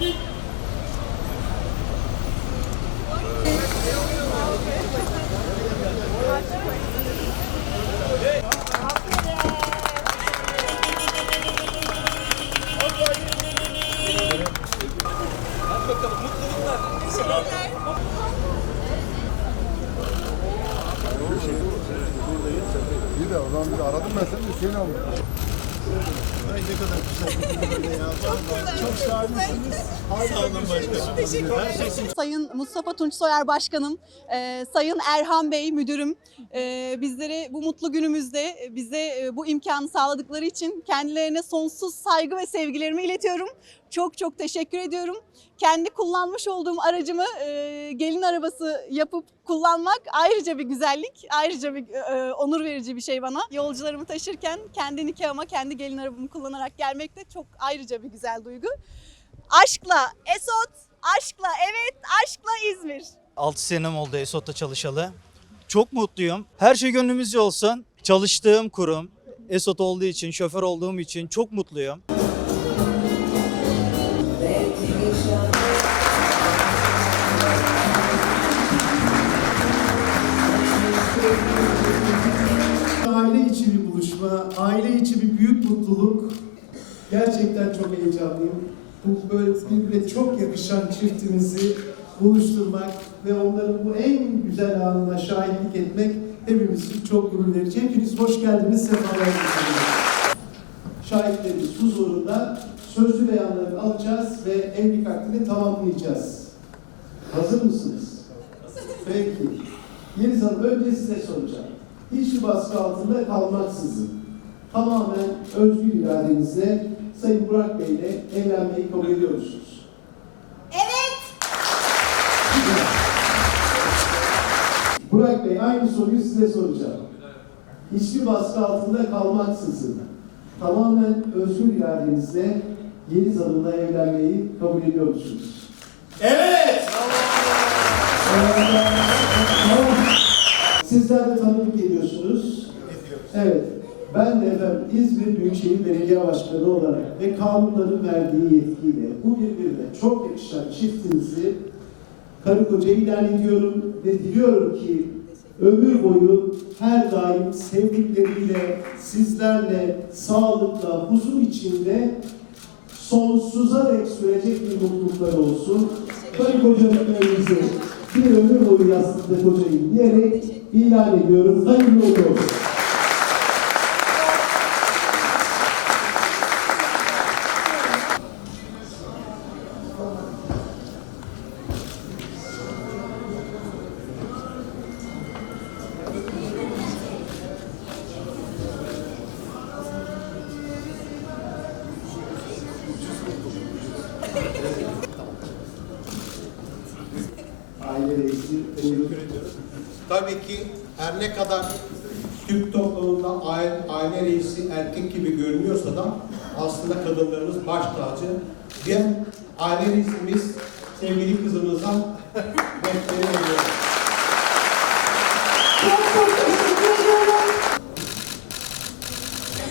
İyi şey de o zaman bir aradım ben seni Hüseyin abi. Ay ne kadar güzel böyle ya. Çok şahanesiniz. Sağ olun başkanım. Her şey için Sayın Mustafa Tunç Soyer Başkanım, e, Sayın Erhan Bey Müdürüm, e, bizlere bu mutlu günümüzde e, bize e, bu imkanı sağladıkları için kendilerine sonsuz saygı ve sevgilerimi iletiyorum. Çok çok teşekkür ediyorum. Kendi kullanmış olduğum aracımı e, gelin arabası yapıp kullanmak ayrıca bir güzellik, ayrıca bir e, onur verici bir şey bana. Yolcularımı taşırken kendi nikahıma, kendi gelin arabamı kullanarak gelmek de çok ayrıca bir güzel duygu. Aşkla Esot, aşkla evet, aşkla İzmir. 6 senem oldu Esot'ta çalışalı. Çok mutluyum. Her şey gönlümüzce olsun. Çalıştığım kurum Esot olduğu için, şoför olduğum için çok mutluyum. Mutluluk. Gerçekten çok heyecanlıyım. Bu böyle birbirine çok yakışan çiftimizi buluşturmak ve onların bu en güzel anına şahitlik etmek hepimiz için çok gurur verici. Hepiniz hoş geldiniz, sefalar getirdiniz. Şahitlerimiz huzurunda sözlü beyanlarını alacağız ve evlilik akdini tamamlayacağız. Hazır mısınız? Peki. Yeliz Hanım önce size soracağım. Hiçbir baskı altında kalmaksızın tamamen özgür iradenizle Sayın Burak Bey ile evlenmeyi kabul ediyor musunuz? Evet. Burak Bey aynı soruyu size soracağım. Hiçbir baskı altında kalmaksızın tamamen özgür iradenizle Yeliz Hanım'la evlenmeyi kabul ediyor musunuz? Tamam. Sizler de tanıdık ediyorsunuz. Evet. Ben de efendim İzmir Büyükşehir Belediye Başkanı olarak ve kanunların verdiği yetkiyle bu birbirine çok yakışan çiftinizi karı koca ilan ediyorum ve diliyorum ki ömür boyu her daim sevdikleriyle, sizlerle, sağlıkla, huzur içinde sonsuza dek sürecek bir mutluluklar olsun. Karı kocanın önünüze bir ömür boyu yastıkta kocayım diyerek ilan ediyorum. Hayırlı olsun. Tabii ki her ne kadar Türk toplumunda aile, aile reisi erkek gibi görünüyorsa da aslında kadınlarımız baş tacı. Ve aile reisimiz sevgili kızımızdan bekleri veriyoruz.